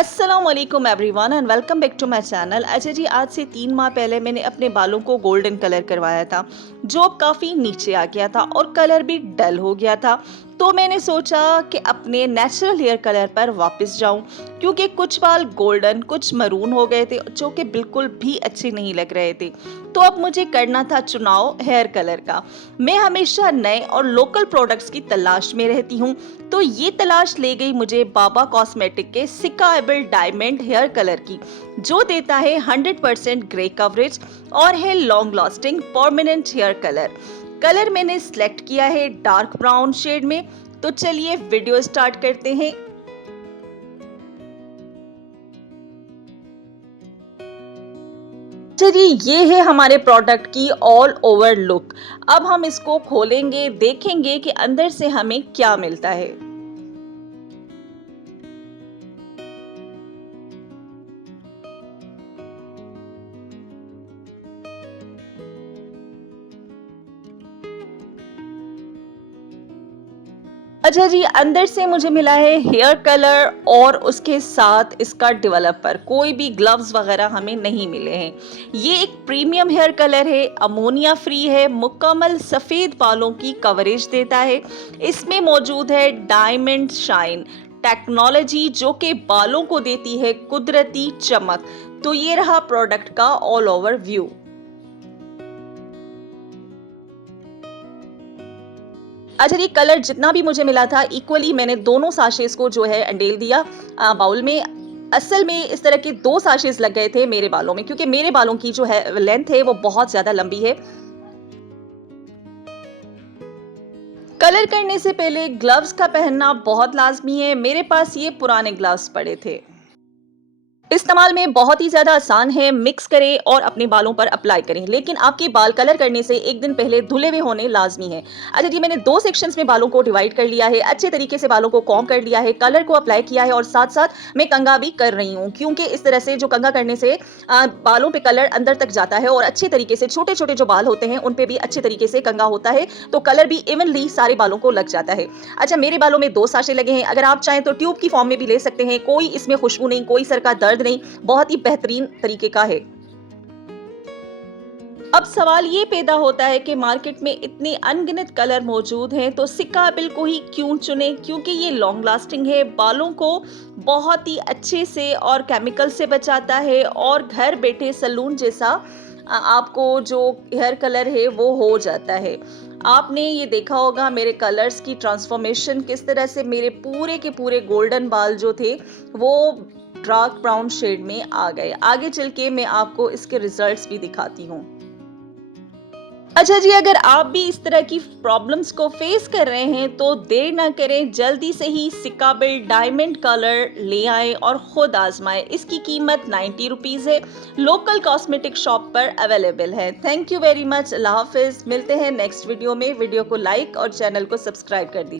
अस्सलाम वालेकुम everyone and welcome back to my channel. अच्छा जी, आज से 3 माह पहले मैंने अपने बालों को गोल्डन कलर करवाया था जो अब काफ़ी नीचे आ गया था और कलर भी डल हो गया था। तो मैंने सोचा कि अपने नेचुरल हेयर कलर पर वापस जाऊं, क्योंकि कुछ बाल गोल्डन कुछ मरून हो गए थे जो कि बिल्कुल भी अच्छे नहीं लग रहे थे। तो अब मुझे करना था चुनाव हेयर कलर का। मैं हमेशा नए और लोकल प्रोडक्ट्स की तलाश में रहती हूँ, तो ये तलाश ले गई मुझे बाबा कॉस्मेटिक के सिका एबल डायमंड हेयर कलर की, जो देता है 100% ग्रे कवरेज और है long lasting permanent hair colour. Colour मैंने सिलेक्ट किया है डार्क ब्राउन शेड में। तो चलिए वीडियो स्टार्ट करते हैं। चलिए, ये है हमारे प्रोडक्ट की ऑल ओवर लुक। अब हम इसको खोलेंगे, देखेंगे कि अंदर से हमें क्या मिलता है। अच्छा जी, अंदर से मुझे मिला है हेयर कलर और उसके साथ इसका डेवलपर। कोई भी ग्लव्स वगैरह हमें नहीं मिले हैं। ये एक प्रीमियम हेयर कलर है, अमोनिया फ्री है, मुकम्मल सफ़ेद बालों की कवरेज देता है। इसमें मौजूद है डायमंड शाइन टेक्नोलॉजी, जो कि बालों को देती है कुदरती चमक। तो ये रहा प्रोडक्ट का ऑल ओवर व्यू। अच्छा, ये कलर जितना भी मुझे मिला था इक्वली मैंने दोनों साशेस को जो है अंडेल दिया बाउल में। असल में इस तरह के 2 साशेस लग गए थे मेरे बालों में, क्योंकि मेरे बालों की जो है लेंथ है वो बहुत ज़्यादा लंबी है। कलर करने से पहले ग्लव्स का पहनना बहुत लाज़मी है। मेरे पास ये पुराने ग्लव्स पड़े थे। इस्तेमाल में बहुत ही ज़्यादा आसान है। मिक्स करें और अपने बालों पर अप्लाई करें, लेकिन आपके बाल कलर करने से एक दिन पहले धुले हुए होने लाजमी है। अच्छा जी, मैंने 2 सेक्शंस में बालों को डिवाइड कर लिया है। अच्छे तरीके से बालों को कॉम्ब कर लिया है, कलर को अप्लाई किया है और साथ साथ मैं कंघा भी कर रही हूँ, क्योंकि इस तरह से जो कंघा करने से बालों पे कलर अंदर तक जाता है और अच्छे तरीके से छोटे छोटे जो बाल होते हैं उन पे भी अच्छे तरीके से कंघा होता है, तो कलर भी इवनली सारे बालों को लग जाता है। अच्छा, मेरे बालों में 2 साशे लगे हैं। अगर आप चाहें तो ट्यूब की फॉर्म में भी ले सकते हैं। कोई इसमें खुशबू नहीं, कोई सर का दर्द नहीं, बहुत ही बेहतरीन तरीके का है। अब सवाल ये पैदा होता है कि मार्केट में इतने अनगिनत कलर मौजूद हैं, तो सिक्का बिल को ही क्यों चुने? क्योंकि ये लॉन्ग लास्टिंग है, बालों को बहुत ही अच्छे से और केमिकल से बचाता है और घर बैठे सलून जैसा आपको जो हेयर कलर है वो हो जाता है। आपने ये देखा होगा मेरे कलर्स की ट्रांसफॉर्मेशन किस तरह से, मेरे पूरे के पूरे गोल्डन बाल जो थे वो डार्क ब्राउन शेड में आ गए। आगे चल के मैं आपको इसके रिजल्ट्स भी दिखाती हूँ। अच्छा जी, अगर आप भी इस तरह की प्रॉब्लम्स को फेस कर रहे हैं तो देर ना करें, जल्दी से ही सिक्का बिल डायमंड कलर ले आएं और खुद आजमाएं। इसकी कीमत 90 रुपीज़ है। लोकल कॉस्मेटिक शॉप पर अवेलेबल है। Thank you very much. अल्लाह हाफिज़। मिलते हैं नेक्स्ट वीडियो में। वीडियो को लाइक और चैनल को सब्सक्राइब कर दीजिए।